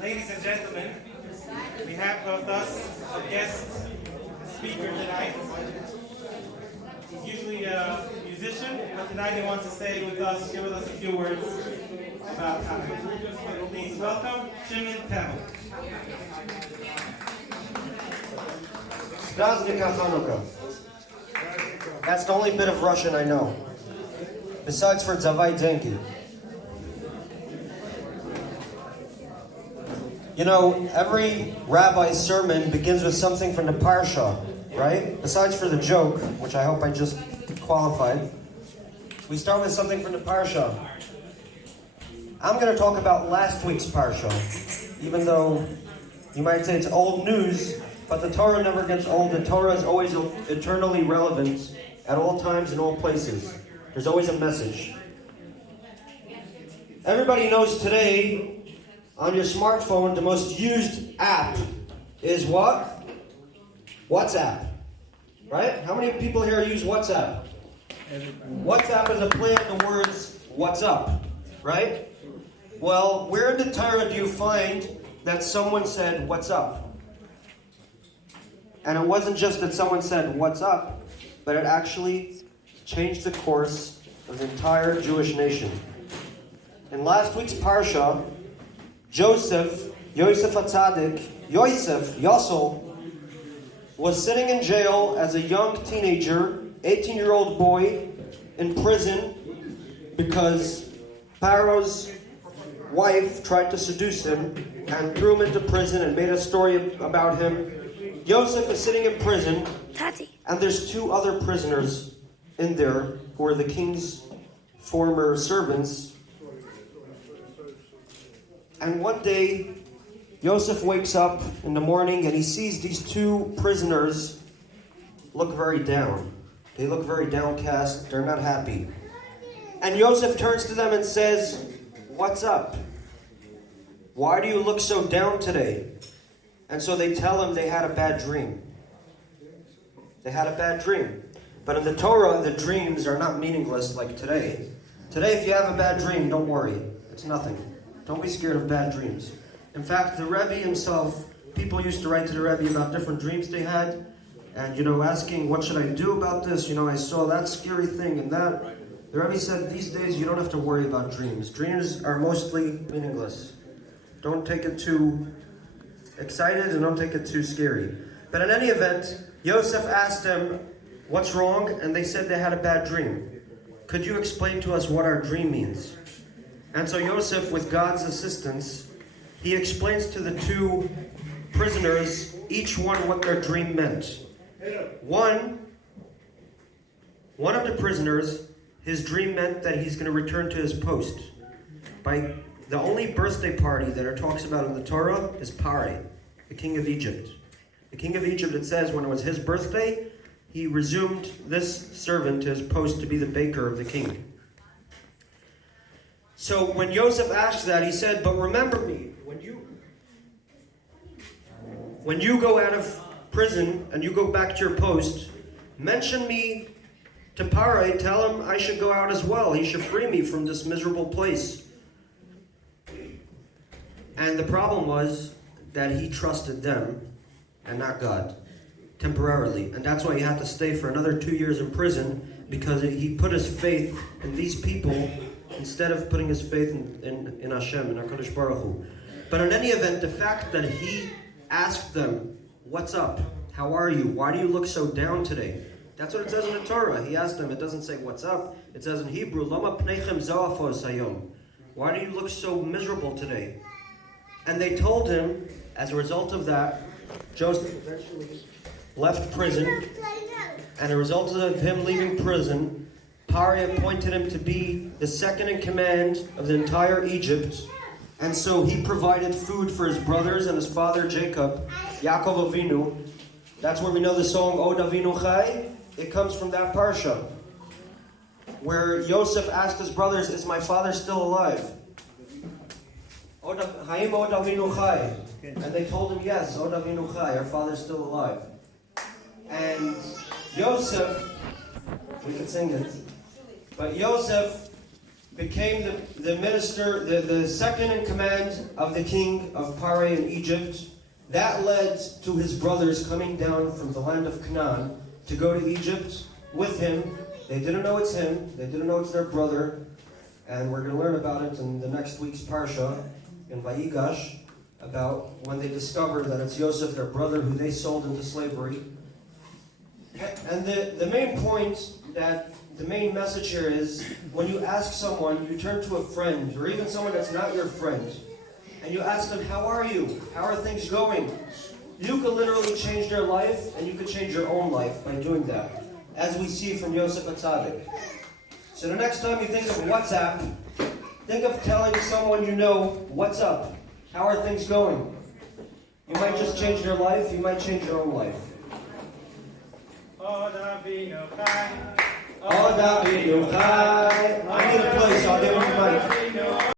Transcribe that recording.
Ladies and gentlemen, we have with us a guest speaker tonight. He's usually a musician, but tonight he wants to stay with us, share with us a few words about Chanukah. Please welcome Shimon Tevl. Chanukah. That's the only bit of Russian I know. Besides for Zavai Denki. You know, every rabbi's sermon begins with something from the Parsha, right? Besides for the joke, which I hope I just qualified, we start with something from the Parsha. I'm going to talk about last week's Parsha, even though you might say it's old news, but the Torah never gets old. The Torah is always eternally relevant at all times and all places. There's always a message. Everybody knows today, on your smartphone, the most used app is what? WhatsApp. Right? How many people here use WhatsApp? WhatsApp is a play on the words, what's up? Right? Well, where in the Torah do you find that someone said, what's up? And it wasn't just that someone said, what's up, but it actually changed the course of the entire Jewish nation. In last week's Parsha, Josef HaTzadik, Yosel, was sitting in jail as a young teenager, 18-year-old boy, in prison because Pharaoh's wife tried to seduce him and threw him into prison and made a story about him. Joseph is sitting in prison, and there's two other prisoners in there who are the king's former servants. And one day, Joseph wakes up in the morning and he sees these two prisoners look very down. They look very downcast. They're not happy. And Joseph turns to them and says, "What's up? Why do you look so down today?" And so they tell him they had a bad dream. They had a bad dream. But in the Torah, the dreams are not meaningless like today. Today, if you have a bad dream, don't worry. It's nothing. Don't be scared of bad dreams. In fact, the Rebbe himself, people used to write to the Rebbe about different dreams they had, and, asking, what should I do about this? I saw that scary thing and that. The Rebbe said, these days you don't have to worry about dreams. Dreams are mostly meaningless. Don't take it too excited and don't take it too scary. But in any event, Joseph asked them, what's wrong? And they said they had a bad dream. Could you explain to us what our dream means? And so Joseph, with God's assistance, he explains to the two prisoners, each one what their dream meant. One of the prisoners, his dream meant that he's going to return to his post. By the only birthday party that it talks about in the Torah is Pari, the king of Egypt. The king of Egypt, it says, when it was his birthday, he resumed this servant to his post to be the baker of the king. So when Joseph asked that, he said, but remember me, when you go out of prison and you go back to your post, mention me to Pare, tell him I should go out as well. He should free me from this miserable place. And the problem was that he trusted them and not God, temporarily. And that's why he had to stay for another 2 years in prison, because he put his faith in these people instead of putting his faith in Hashem, in HaKadosh Baruch Hu. But in any event, the fact that he asked them, what's up? How are you? Why do you look so down today? That's what it says in the Torah. He asked them, it doesn't say what's up. It says in Hebrew, Lama pneichem zoafos hayom. Why do you look so miserable today? And they told him, as a result of that, Joseph eventually left prison. And as a result of him leaving prison, Pari appointed him to be the second in command of the entire Egypt. And so he provided food for his brothers and his father Jacob, Yaakov Avinu. That's where we know the song, Od Avinu Chai. It comes from that parsha, where Joseph asked his brothers, is my father still alive? Haim Od Avinu Chai. And they told him, yes, Od Avinu Chai, our father's still alive. And Joseph We could sing it. But Joseph became the minister, the second in command of the king of Pare in Egypt. That led to his brothers coming down from the land of Canaan to go to Egypt with him. They didn't know it's him. They didn't know it's their brother. And we're going to learn about it in the next week's Parsha in Vayigash, about when they discover that it's Joseph, their brother, who they sold into slavery. And the main point, the main message here is, when you ask someone, you turn to a friend, or even someone that's not your friend, and you ask them, how are you? How are things going? You could literally change their life, and you could change your own life by doing that, as we see from Joseph HaTzadik. So the next time you think of WhatsApp, think of telling someone you know, what's up? How are things going? You might just change their life, you might change your own life. Oh, David,